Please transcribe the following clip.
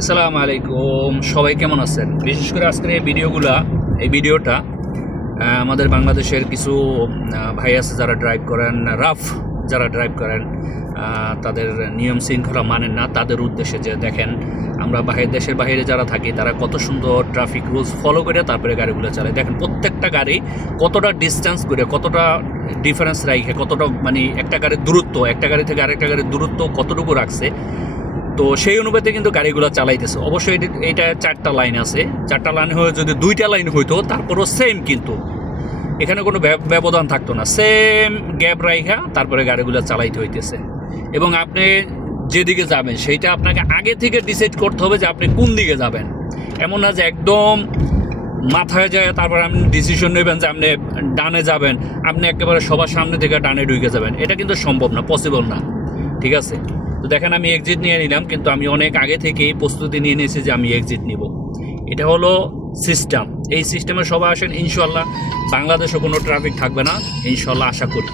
আসসালামু আলাইকুম, সবাই কেমন আছেন? বিশেষ করে আজকের এই ভিডিওটা আমাদের বাংলাদেশের কিছু ভাই আছে যারা ড্রাইভ করেন, যারা ড্রাইভ করেন, তাদের নিয়ম শৃঙ্খলা মানেন না, তাদের উদ্দেশ্যে। যে দেখেন, আমরা দেশের বাইরে যারা থাকি তারা কত সুন্দর ট্রাফিক রুলস ফলো করে তারপরে গাড়িগুলো চালায়। দেখেন প্রত্যেকটা গাড়ি কতটা ডিস্টেন্স করে, কতটা ডিফারেন্স রাখে, কতটা মানে একটা গাড়ির দূরত্ব, একটা গাড়ি থেকে আরেকটা গাড়ির দূরত্ব কতটুকু রাখছে। তো সেই অনুপাতে কিন্তু গাড়িগুলো চালাইতেছে। অবশ্যই এটা 4টা লাইন আছে, 4টা লাইন হয়ে যদি 2টা লাইন হইতো তারপরও সেম, কিন্তু এখানে কোনো ব্যবধান থাকতো না, সেম গ্যাপ রাইখা তারপরে গাড়িগুলো চালাইতে হইতেছে। এবং আপনি যেদিকে যাবেন সেইটা আপনাকে আগে থেকে ডিসাইড করতে হবে যে আপনি কোন দিকে যাবেন। এমন না যে একদম মাথায় যায় তারপর আপনি ডিসিশন নেবেন যে আপনি ডানে যাবেন, আপনি একেবারে সবার সামনে থেকে ডানে ঢুকে যাবেন। এটা কিন্তু সম্ভব না, পসিবল না। ঠিক আছে, তো দেখেন আমি এক্সিট নিয়ে নিলাম, কিন্তু আমি অনেক আগে থেকেই প্রস্তুতি নিয়ে নিয়েছি যে আমি এক্সিট নিব। এটা হলো সিস্টেম। এই সিস্টেমে সবাই আসেন, ইনশাল্লাহ বাংলাদেশে কোনো ট্রাফিক থাকবে না, ইনশাল্লাহ আশা করি।